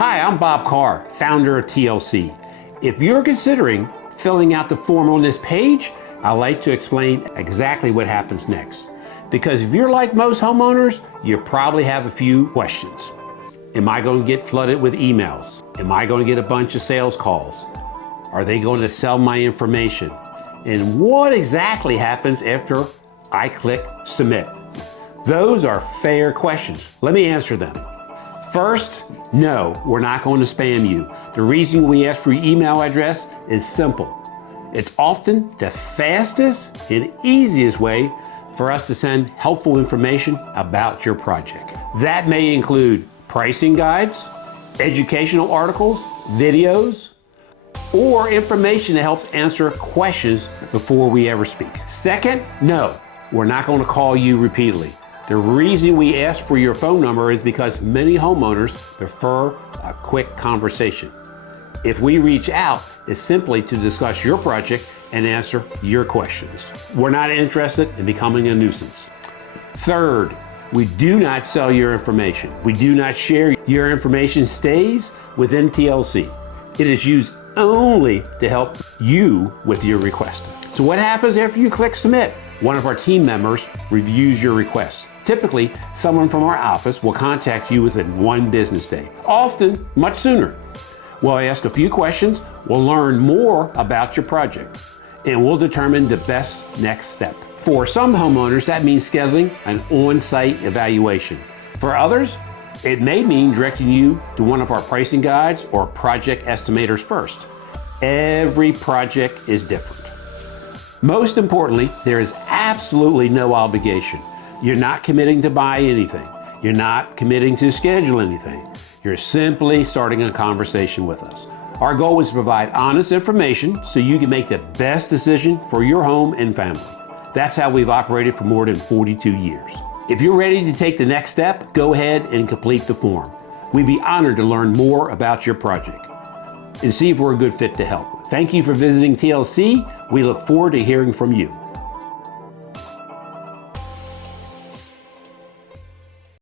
Hi, I'm Bob Carr, founder of TLC. If you're considering filling out the form on this page, I'd like to explain exactly what happens next. Because if you're like most homeowners, you probably have a few questions. Am I going to get flooded with emails? Am I going to get a bunch of sales calls? Are they going to sell my information? And what exactly happens after I click submit? Those are fair questions. Let me answer them. First, no, we're not going to spam you. The reason we ask for your email address is simple. It's often the fastest and easiest way for us to send helpful information about your project. That may include pricing guides, educational articles, videos, or information that helps answer questions before we ever speak. Second, no, we're not going to call you repeatedly. The reason we ask for your phone number is because many homeowners prefer a quick conversation. If we reach out, it's simply to discuss your project and answer your questions. We're not interested in becoming a nuisance. Third, we do not sell your information. We do not share. Your information stays within TLC. It is used only to help you with your request. So what happens after you click submit? One of our team members reviews your request. Typically, someone from our office will contact you within 1 business day, often much sooner. We'll ask a few questions, we'll learn more about your project, and we'll determine the best next step. For some homeowners, that means scheduling an on-site evaluation. For others, it may mean directing you to one of our pricing guides or project estimators first. Every project is different. Most importantly, there is absolutely no obligation. You're not committing to buy anything. You're not committing to schedule anything. You're simply starting a conversation with us. Our goal is to provide honest information so you can make the best decision for your home and family. That's how we've operated for more than 42 years. If you're ready to take the next step, go ahead and complete the form. We'd be honored to learn more about your project and see if we're a good fit to help. Thank you for visiting TLC. We look forward to hearing from you.